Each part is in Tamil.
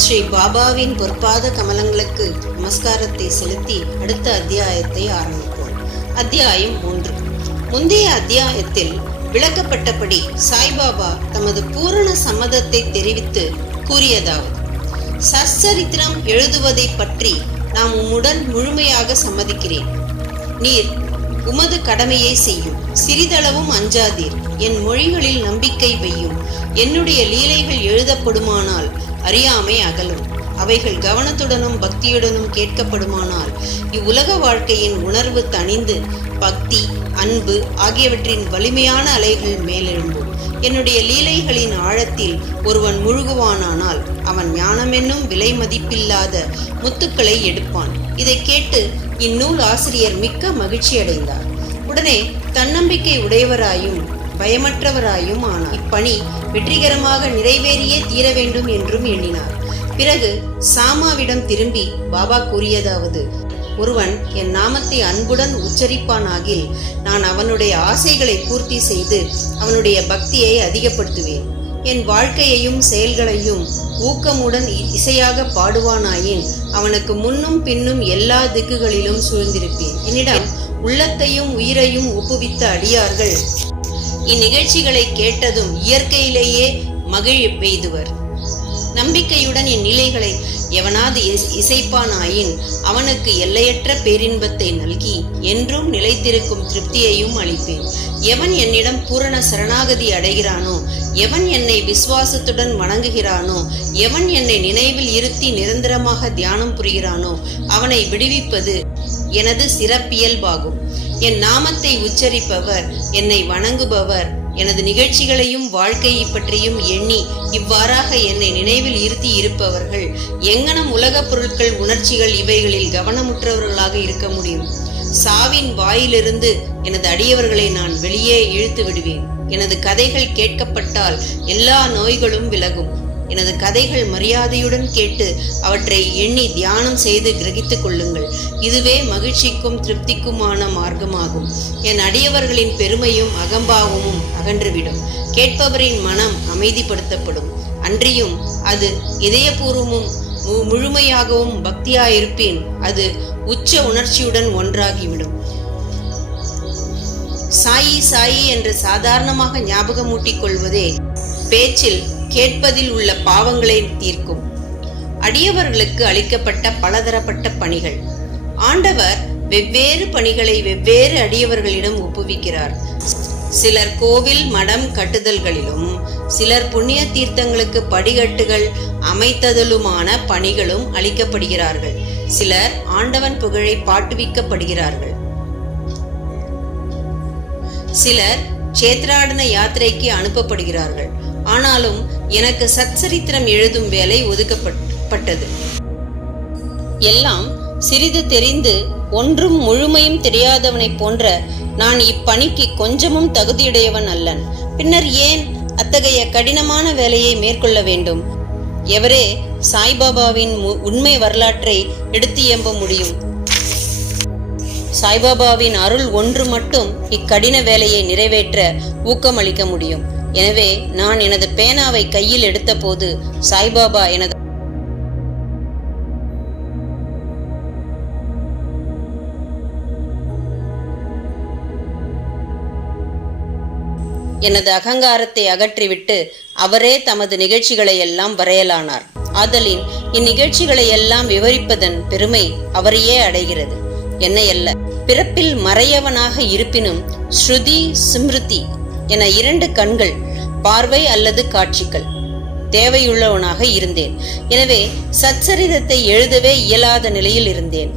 ஸ்ரீ பாபாவின் பொற்பாத கமலங்களுக்கு நமஸ்காரத்தை செலுத்தி அடுத்த அத்தியாயத்தை ஆரம்பிப்போம். அத்தியாயம் 3. முந்தைய அத்தியாயத்தில் விளக்கப்பட்டபடி சாய்பாபா தமது பூரண சம்மதத்தை தெரிவித்து கூறியதாவது: சச்சரித்திரம் எழுதுவதை பற்றி நான் உம்முடன் முழுமையாக சம்மதிக்கிறேன். நீர் உமது கடமையை செய்யும், சிறிதளவும் அஞ்சாதீர். என் மொழிகளில் நம்பிக்கை வையும். என்னுடைய லீலைகள் எழுதப்படுமானால் அறியாமை அகலும். அவைகள் கவனத்துடனும் பக்தியுடனும் கேட்கப்படுமானால் இவ்வுலக வாழ்க்கையின் உணர்வு தணிந்து பக்தி, அன்பு ஆகியவற்றின் வலிமையான அலைகள் மேலெழும்பும். என்னுடைய லீலைகளின் ஆழத்தில் ஒருவன் முழுகுவானானால் அவன் ஞானமென்னும் விலை மதிப்பில்லாத முத்துக்களை எடுப்பான். இதை கேட்டு இந்நூல் ஆசிரியர் மிக்க மகிழ்ச்சி அடைந்தார். உடனே தன்னம்பிக்கை உடையவராயும் பயமற்றவராயும் ஆனார். இப்பணி வெற்றிகரமாக நிறைவேறியே தீர வேண்டும் என்றும் எண்ணினார். பிறகு சாமாவிடம் திரும்பி பாபா கூறியதாவது: ஒருவன் என் நாமத்தை அன்புடன் உச்சரிப்பானாகில் நான் அவனுடைய ஆசைகளை பூர்த்தி செய்து அவனுடைய பக்தியை அதிகப்படுத்துவேன். என் வாழ்க்கையையும் செயல்களையும் ஊக்கமுடன் இசையாக பாடுவானாயின் அவனுக்கு முன்னும் பின்னும் எல்லா திக்குகளிலும் சூழ்ந்திருப்பேன். என்னிடம் உள்ளத்தையும் உயிரையும் ஒப்புவித்த அடியார்கள் இந்நிகழ்ச்சிகளை கேட்டதும் இயற்கையிலேயே மகிழ் பெய்துவர். நம்பிக்கையுடன் இந்நிலைகளை எவனாது இசைப்பானாயின் அவனுக்கு எல்லையற்ற பேரின்பத்தை நல்கி என்றும் நிலைத்திருக்கும் திருப்தியையும் அளிப்பேன். எவன் என்னிடம் பூரண சரணாகதி அடைகிறானோ, எவன் என்னை விசுவாசத்துடன் வணங்குகிறானோ, எவன் என்னை நினைவில் இருத்தி நிரந்தரமாக தியானம் புரிகிறானோ அவனை விடுவிப்பது எனது சிறப்பியல்பாகும். என் நாமத்தை உச்சரிப்பவர், என்னை வணங்குபவர், எனது நிகழ்ச்சிகளையும் வாழ்க்கையை பற்றியும் எண்ணி இவ்வாறாக என்னை நினைவில் இருத்தி இருப்பவர்கள் எங்கனம் உலகப் பொருட்கள், உணர்ச்சிகள் இவைகளில் கவனமுற்றவர்களாக இருக்க முடியும்? சாவின் வாயிலிருந்து எனது அடியவர்களை நான் வெளியே இழுத்து விடுவேன். எனது கதைகள் கேட்கப்பட்டால் எல்லா நோய்களும் விலகும். எனது கதைகள் மரியாதையுடன் கேட்டு அவற்றை எண்ணி தியானம் செய்து கிரகித்துக் கொள்ளுங்கள். இதுவே மகிழ்ச்சிக்கும் திருப்திக்குமான மார்க்கமாகும். என் அடியவர்களின் பெருமையும் அகம்பாவமும் அகன்றுவிடும். கேட்பவரின் மனம் அமைதிப்படுத்தப்படும். அன்றியும் அது இதயபூர்வமும் முழுமையாகவும் பக்தியாயிருப்பேன். அது உச்ச உணர்ச்சியுடன் ஒன்றாகிவிடும். சாயி சாயி என்று சாதாரணமாக ஞாபகமூட்டிக் கொள்வதே பேச்சில் கேட்பதில் உள்ள பாவங்களை தீர்க்கும். அடியவர்களுக்கு அளிக்கப்பட்ட பலதரப்பட்ட பணிகள். ஆண்டவர் வெவ்வேறு பணிகளை வெவ்வேறு அடியவர்களிடம் ஒப்புவிக்கிறார். சிலர் கோவில் மடம் கட்டுதல்களிலும், சிலர் புண்ணிய தீர்த்தங்களுக்கு படிகட்டுகள் அமைத்ததலுமான பணிகளும் அளிக்கப்படுகிறார்கள். சிலர் ஆண்டவன் புகழை பாட்டுவிக்கப்படுகிறார்கள். சிலர் சேத்ராடன யாத்திரைக்கு அனுப்பப்படுகிறார்கள். ஆனாலும் எனக்கு சச்சரித்திரம் எழுதும் வேலை ஒதுக்கப்பட்டது. எல்லாம் சிறிது தெரிந்து ஒன்றும் முழுமையும் தெரியாதவனை போன்ற நான் இப்பணிக்கு கொஞ்சமும் தகுதியுடையவன் அல்லன். பின்னர் ஏன் அத்தகைய கடினமான வேலையை மேற்கொள்ள வேண்டும்? எவரே சாய்பாபாவின் உண்மை வரலாற்றை எடுத்து எம்ப முடியும்? சாய்பாபாவின் அருள் ஒன்று மட்டும் இக்கடின வேலையை நிறைவேற்ற ஊக்கமளிக்க முடியும். எனவே நான் எனது பேனாவை கையில் எடுத்த போது சாய்பாபா எனது அகங்காரத்தை அகற்றிவிட்டு அவரே தமது நிகழ்ச்சிகளை எல்லாம் வரையலானார். ஆதலின் இந்நிகழ்ச்சிகளை எல்லாம் விவரிப்பதன் பெருமை அவரையே அடைகிறது, என்னையல்ல. பிறப்பில் மறையவனாக இருப்பினும் ஸ்ருதி ஸ்மிருதி என 2 கண்கள், பார்வை அல்லது காட்சிகள் தேவையுள்ளவனாக இருந்தேன். எனவே சச்சரிதத்தை எழுதவே இயலாத நிலையில் இருந்தேன்.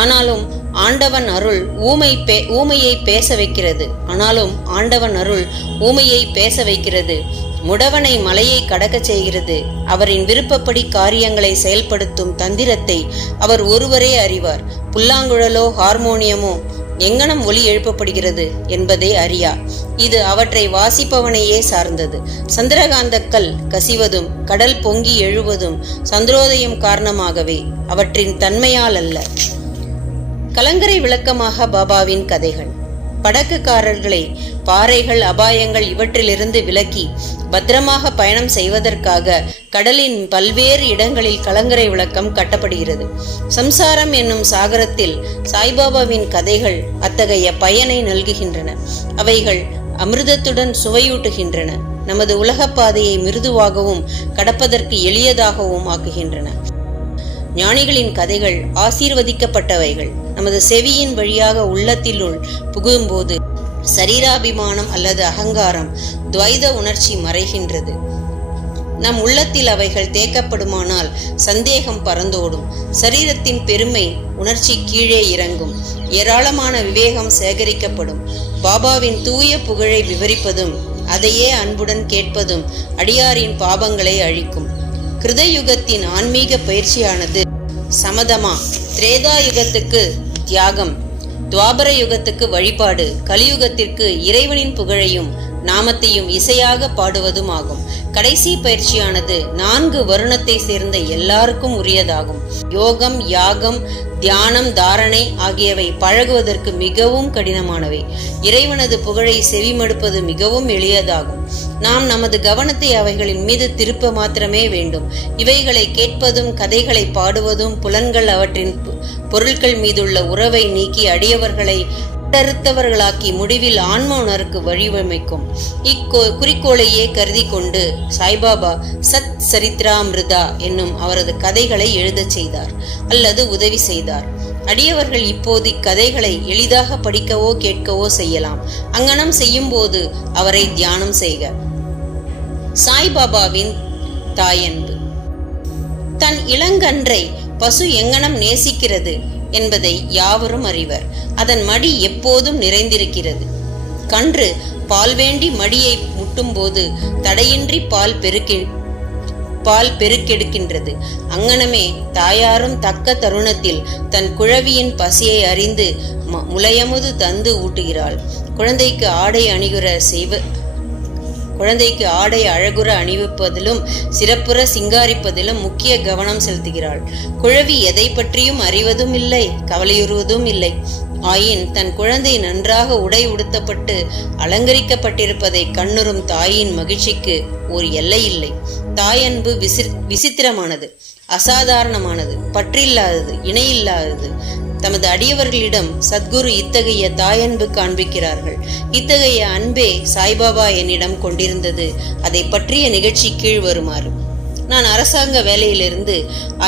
ஆனாலும் ஆண்டவன் அருள் ஊமையை பேச வைக்கிறது. முடவனை மலையை கடக்கச் செய்கிறது. அவரின் விருப்பப்படி காரியங்களை செயல்படுத்தும் தந்திரத்தை அவர் ஒருவரே அறிவார். புல்லாங்குழலோ ஹார்மோனியமோ எங்கனம் ஒலி எழுப்பப்படுகிறது என்பதை அறியா. இது அவற்றை வாசிப்பவனையே சார்ந்தது. சந்திரகாந்தக்கல் கசிவதும் கடல் பொங்கி எழுவதும் சந்திரோதயம் காரணமாகவே, அவற்றின் தன்மையால் அல்ல. கலங்கரை விளக்கமாக பாபாவின் கதைகள். படகுக்காரர்களை பாறைகள், அபாயங்கள் இவற்றிலிருந்து விலக்கி பத்திரமாக பயணம் செய்வதற்காக கடலின் பல்வேறு இடங்களில் கலங்கரை விளக்கம் கட்டப்படுகிறது. சம்சாரம் என்னும் சாகரத்தில் சாய்பாபாவின் கதைகள் அத்தகைய பயனை நல்குகின்றன. அவைகள் அமிர்தத்துடன் சுவையூட்டுகின்றன. நமது உலகப் பாதையை மிருதுவாகவும் கடப்பதற்கு எளியதாகவும் ஆக்குகின்றன. ஞானிகளின் கதைகள் ஆசீர்வதிக்கப்பட்டவைகள். நமது செவியின் வழியாக உள்ளத்திலுள் புகும்போது சரீராபிமானம் அல்லது அகங்காரம், துவைத உணர்ச்சி மறைகின்றது. நம் உள்ளத்தில் அவைகள் தேக்கப்படுமானால் சந்தேகம் பறந்தோடும். சரீரத்தின் பெருமை உணர்ச்சி கீழே இறங்கும். ஏராளமான விவேகம் சேகரிக்கப்படும். பாபாவின் தூய புகழை விவரிப்பதும் அதையே அன்புடன் கேட்பதும் அடியாரின் பாவங்களை அழிக்கும். கிருதயுகத்தின் ஆன்மீக பயிற்சியானது சமதமா, திரேதா யுகத்துக்கு தியாகம், துவாபர யுகத்துக்கு வழிபாடு, கலியுகத்திற்கு இறைவனின் புகழையும் நாமத்தையும் இசையாக பாடுவதும் ஆகும். கடைசி பயிற்சியானது 4 வருணத்தை சேர்ந்த எல்லாருக்கும் உரியதாகும். யோகம், யாகம், தியானம், தாரணை ஆகியவை பழகுவதற்கு மிகவும் கடினமானவை. இறைவனது புகழை செவிமடுப்பது மிகவும் எளியதாகும். நாம் நமது கவனத்தை அவைகளின் மீது திருப்ப மாத்திரமே வேண்டும். இவைகளை கேட்பதும் கதைகளை பாடுவதும் புலன்கள் அவற்றின் பொருட்கள் மீதுள்ள உறவை நீக்கி அடியவர்களை கருத்தவர்களாக்கி முடிவில் ஆன்ம உணர்வுக்கு வழிவமைக்கும். குறிக்கோளையே கருதி கொண்டு சாய்பாபா சத் சரித்ராமிருதா என்னும் அவரது கதைகளை எழுதச் செய்தார் அல்லது உதவி செய்தார். அடியவர்கள் இப்போது இக்கதைகளை எளிதாக படிக்கவோ கேட்கவோ செய்யலாம். அங்கனம் செய்யும் போது அவரை தியானம் செய்க. சாய்பாபாவின் தாயன்பு. தன் இளங்கன்றை பசு எங்கனம் நேசிக்கிறது என்பதை யாவரும் அறிவர். அதன் மடி எப்போதும் நிறைந்திருக்கிறது. கன்று பால் வேண்டி மடியை முட்டும்போது தடையின்றி பால் பெருக்கெடுக்கின்றது. அங்கனமே தாயாரும் தக்க தருணத்தில் தன் குழவியின் பசியை அறிந்து முளையமுது தந்து ஊட்டுகிறாள். குழந்தைக்கு ஆடை அழகுற அணிவிப்பதிலும் சிறப்புற சிங்காரிப்பதிலும் முக்கிய கவனம் செலுத்துகிறாள். குழவி எதை பற்றியும் அறிவதும் இல்லை, கவலையுறுவதும் இல்லை. ஆயின் தன் குழந்தை நன்றாக உடை உடுத்தப்பட்டு அலங்கரிக்கப்பட்டிருப்பதை கண்ணுறும் தாயின் மகிழ்ச்சிக்கு ஒரு எல்லை இல்லை. தாயன்பு விசித்திரமானது, அசாதாரணமானது, பற்றில்லாதது, இணையில்லாதது. தமது அடியவர்களிடம் சத்குரு இத்தகைய தாயன்பு காண்பிக்கிறார்கள். இத்தகைய அன்பே சாய்பாபா என்னிடம் கொண்டிருந்தது. அதை பற்றிய நிகழ்ச்சி கீழ் வருமாறு. நான் அரசாங்க வேலையிலிருந்து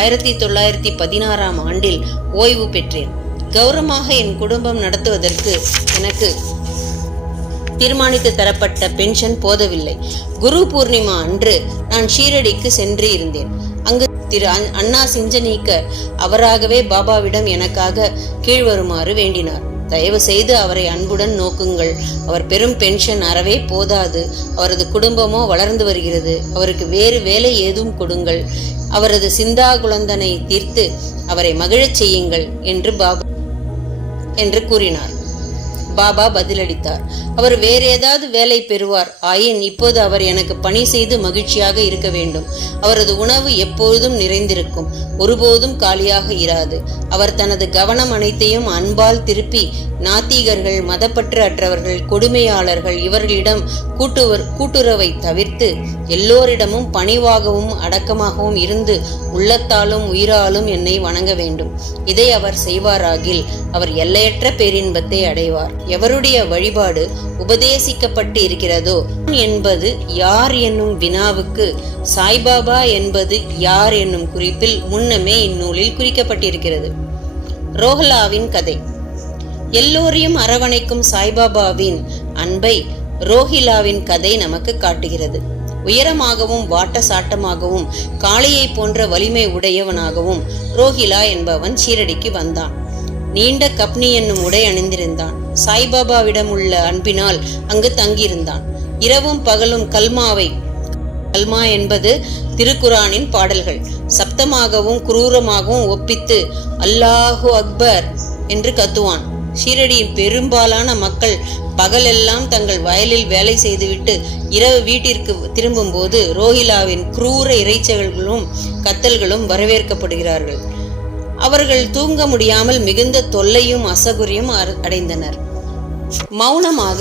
1916ஆம் ஆண்டில் ஓய்வு பெற்றேன். கௌரவமாக என் குடும்பம் நடத்துவதற்கு எனக்கு தீர்மானித்து தரப்பட்ட பென்ஷன் போதவில்லை. குரு பூர்ணிமா அன்று நான் ஷீரடிக்கு சென்று இருந்தேன். அங்கு திரு அண்ணா சிஞ்சனீக்கர் அவராகவே பாபாவிடம் எனக்காக கீழ்வருமாறு வேண்டினார். தயவு செய்து அவரை அன்புடன் நோக்குங்கள். அவர் பெரும் பென்ஷன் அறவே போதாது. அவரது குடும்பமோ வளர்ந்து வருகிறது. அவருக்கு வேறு வேலை ஏதும் கொடுங்கள். அவரது சிந்தா குழந்தனை தீர்த்து அவரை மகிழச் செய்யுங்கள் என்று கூறினார். பாபா பதிலளித்தார், அவர் வேற ஏதாவது வேலை பெறுவார். ஆயின் இப்போது அவர் எனக்கு பணி செய்து மகிழ்ச்சியாக இருக்க வேண்டும். அவரது உணவு எப்பொழுதும் நிறைந்திருக்கும், ஒருபோதும் காலியாக இராது. அவர் தனது கவனம் அனைத்தையும் அன்பால் திருப்பி நாத்திகர்கள், மதப்பற்று அற்றவர்கள், கொடுமையாளர்கள் இவர்களிடம் கூட்டுறவை தவிர்த்து எல்லோரிடமும் பணிவாகவும் அடக்கமாகவும் இருந்து உள்ளத்தாலும் உயிராலும் என்னை வணங்க வேண்டும். இதை அவர் செய்வாராகில் அவர் எல்லையற்ற பேரின்பத்தை அடைவார். எவருடைய வழிபாடு உபதேசிக்கப்பட்டு இருக்கிறதோ என்பது யார் என்னும் வினாவுக்கு சாய்பாபா என்பது யார் என்னும் குறிப்பில் முன்னமே இந்நூலில் குறிக்கப்பட்டிருக்கிறது. ரோஹலாவின் கதை. எல்லோரையும் அரவணைக்கும் சாய்பாபாவின் அன்பை ரோஹிலாவின் கதை நமக்கு காட்டுகிறது. உயரமாகவும் வாட்ட சாட்டமாகவும் காளையை போன்ற வலிமை உடையவனாகவும் ரோஹிலா என்பவன் ஷீரடிக்கு வந்தான். நீண்ட கப்னி என்னும் உடை அணிந்திருந்தான். சாய்பாபாவிடம் உள்ள அன்பினால் அங்கு தங்கியிருந்தான். இரவும் பகலும் கல்மா என்பது திருக்குரானின் பாடல்கள் சப்தமாகவும் குரூரமாகவும் ஒப்பித்து அல்லாஹு அக்பர் என்று கத்துவான். ஷீரடியின் பெரும்பாலான மக்கள் பகலெல்லாம் தங்கள் வயலில் வேலை செய்துவிட்டு இரவு வீட்டிற்கு திரும்பும் போது ரோஹிலாவின் குரூர இறைச்சல்களும் கத்தல்களும் வரவேற்கப்படுகிறார்கள். அவர்கள் தூங்க முடியாமல் மிகுந்த தொல்லையும் அசகுரியும் அடைந்தனர். மௌனமாக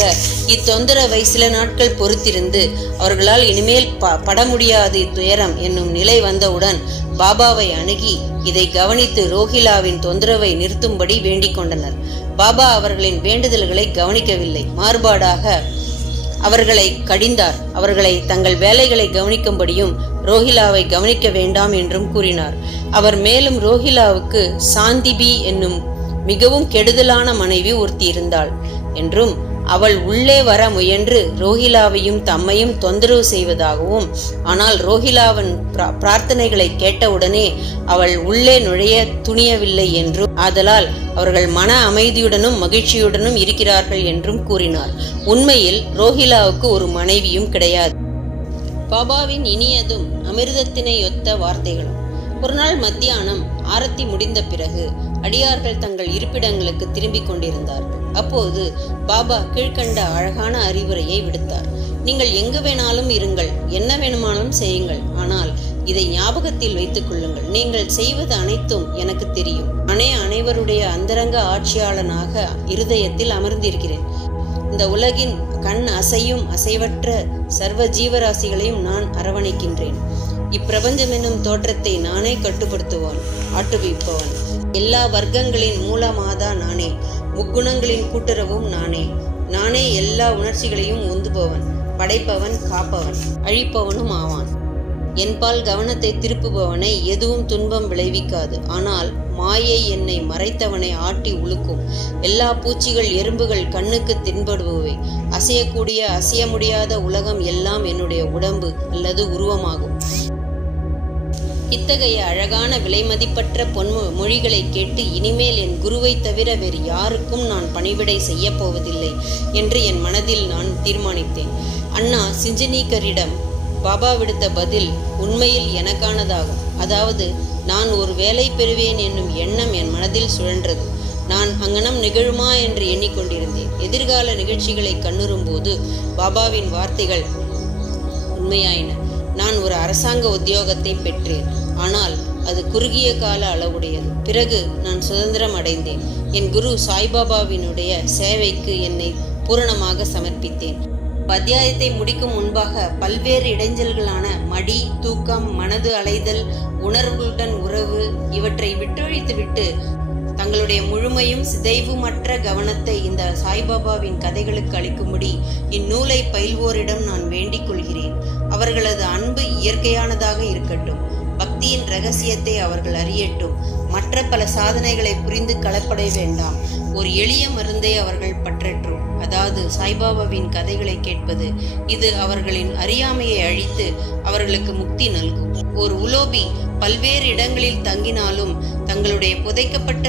இத்தொந்தரவை சில நாட்கள் பொறுத்திருந்து அவர்களால் இனிமேல் பட முடியாது இத்துயரம் என்னும் நிலை வந்தவுடன் பாபாவை அணுகி இதை கவனித்து ரோஹிலாவின் தொந்தரவை நிறுத்தும்படி வேண்டிக் கொண்டனர். பாபா அவர்களின் வேண்டுதல்களை கவனிக்கவில்லை, மாறுபாடாக அவர்களை கடிந்தார். அவர்களை தங்கள் வேலைகளை கவனிக்கும்படியும் ரோஹிலாவை கவனிக்க வேண்டாம் என்றும் கூறினார். அவர் மேலும் ரோஹிலாவுக்கு சாந்திபி என்னும் மிகவும் கெடுதலான மனைவி ஒருத்தி இருந்தாள் என்றும் அவள் உள்ளே வர முயன்று ரோஹிலாவையும் தம்மையும் தொந்தரவு செய்வதாகவும், ஆனால் ரோஹிலாவின் பிரார்த்தனைகளை கேட்டவுடனே அவள் உள்ளே நுழைய துணியவில்லை என்றும், ஆதலால் அவர்கள் மன அமைதியுடனும் மகிழ்ச்சியுடனும் இருக்கிறார்கள் என்றும் கூறினார். உண்மையில் ரோஹிலாவுக்கு ஒரு மனைவியும் கிடையாது. பாபாவின் இனியதும் அமிர்தத்தினை ஒத்த வார்த்தைகளும். ஒரு நாள் மத்தியானம் ஆரத்தி முடிந்த பிறகு அடியார்கள் தங்கள் இருப்பிடங்களுக்கு திரும்பிக் கொண்டிருந்தார்கள். அப்போது பாபா கீழ்கண்ட அழகான அறிவுரையை விடுத்தார். நீங்கள் எங்கு வேணாலும் இருங்கள், என்ன வேணுமானாலும் செய்யுங்கள், ஆனால் இதை ஞாபகத்தில் வைத்துக் கொள்ளுங்கள், நீங்கள் செய்வது அனைத்தும் எனக்கு தெரியும். அனைவருடைய அந்தரங்க ஆட்சியாளனாக இருதயத்தில் அமர்ந்திருக்கிறேன். இந்த உலகின் கண் அசையும் அசைவற்ற சர்வ ஜீவராசிகளையும் நான் அரவணைக்கின்றேன். இப்பிரபஞ்சம் என்னும் தோற்றத்தை நானே கட்டுப்படுத்துவான், ஆட்டுவிப்பவன். எல்லா வர்க்கங்களின் மூலமாதா நானே, முக்குணங்களின் கூட்டுறவும் நானே எல்லா உணர்ச்சிகளையும் உந்துபவன், படைப்பவன், காப்பவன், அழிப்பவனும் ஆவான். என்பால் கவனத்தை திருப்புபவனை எதுவும் துன்பம் விளைவிக்காது. ஆனால் மாயை என்னை மறைத்தவனை ஆட்டி உழுக்கும். எல்லா பூச்சிகள் எறும்புகள் கண்ணுக்கு தென்படுபவை. அசையக்கூடிய அசைய முடியாத உலகம் எல்லாம் என்னுடைய உடம்பு அல்லது உருவமாகும். இத்தகைய அழகான விலைமதிப்பற்ற பொன்மொழிகளை கேட்டு இனிமேல் என் குருவை தவிர வேறு யாருக்கும் நான் பணிவிடை செய்ய போவதில்லை என்று என் மனதில் நான் தீர்மானித்தேன். அண்ணா சிஞ்சனீகரிடம் பாபா விடுத்த பதில் உண்மையில் எனக்கானதாகும். அதாவது, நான் ஒரு வேலை பெறுவேன் என்னும் எண்ணம் என் மனதில் சுழன்றது. நான் அங்கனம் நிகழுமா என்று எண்ணிக்கொண்டிருந்தேன். எதிர்கால நிகழ்ச்சிகளை கண்ணுறும்போது பாபாவின் வார்த்தைகள் உண்மையாயின. நான் ஒரு அரசாங்க உத்தியோகத்தை பெற்றேன், ஆனால் அது குறுகிய கால அளவுடையது. பிறகு நான் சுதந்திரம் அடைந்தேன். என் குரு சாய்பாபாவினுடைய சேவைக்கு என்னை பூரணமாக சமர்ப்பித்தேன். அத்தியாயத்தை முடிக்கும் முன்பாக பல்வேறு இடைஞ்சல்களான மடி, தூக்கம், மனது அலைதல், உணர்வுகளுடன் உறவு இவற்றை விட்டொழித்துவிட்டு தங்களுடைய முழுமையும் சிதைவுமற்ற கவனத்தை இந்த சாய்பாபாவின் கதைகளுக்கு அளிக்கும்படி இந்நூலை பயில்வோரிடம் நான் வேண்டிக் கொள்கிறேன். அவர்களது அன்பு இயற்கையானதாக இருக்கட்டும். பக்தியின் இரகசியத்தை அவர்கள் அறியட்டும். மற்ற பல சாதனைகளை புரிந்து கலப்படை வேண்டாம். ஒரு எளிய மருந்தை அவர்கள் பற்றற்றும். அதாவது சாய்பாபாவின் கதைகளை கேட்பது. இது அவர்களின் அறியாமையை அழித்து அவர்களுக்கு முக்தி நல்கும். ஒரு உலோபி பல்வேறு இடங்களில் தங்கினாலும் தங்களுடைய புதைக்கப்பட்ட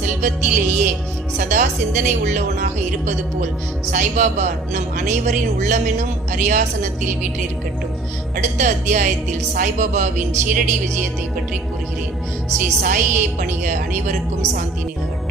செல்வத்திலேயே சதா சிந்தனை உள்ளவனாக இருப்பது போல் சாய்பாபா நம் அனைவரின் உள்ளமெனும் அரியாசனத்தில் வீற்றிருக்கட்டும். அடுத்த அத்தியாயத்தில் சாய்பாபாவின் ஷீரடி விஜயத்தை பற்றி கூறுகிறேன். ஸ்ரீ சாயியை பணிக. அனைவருக்கும் சாந்தி நிலவட்டும்.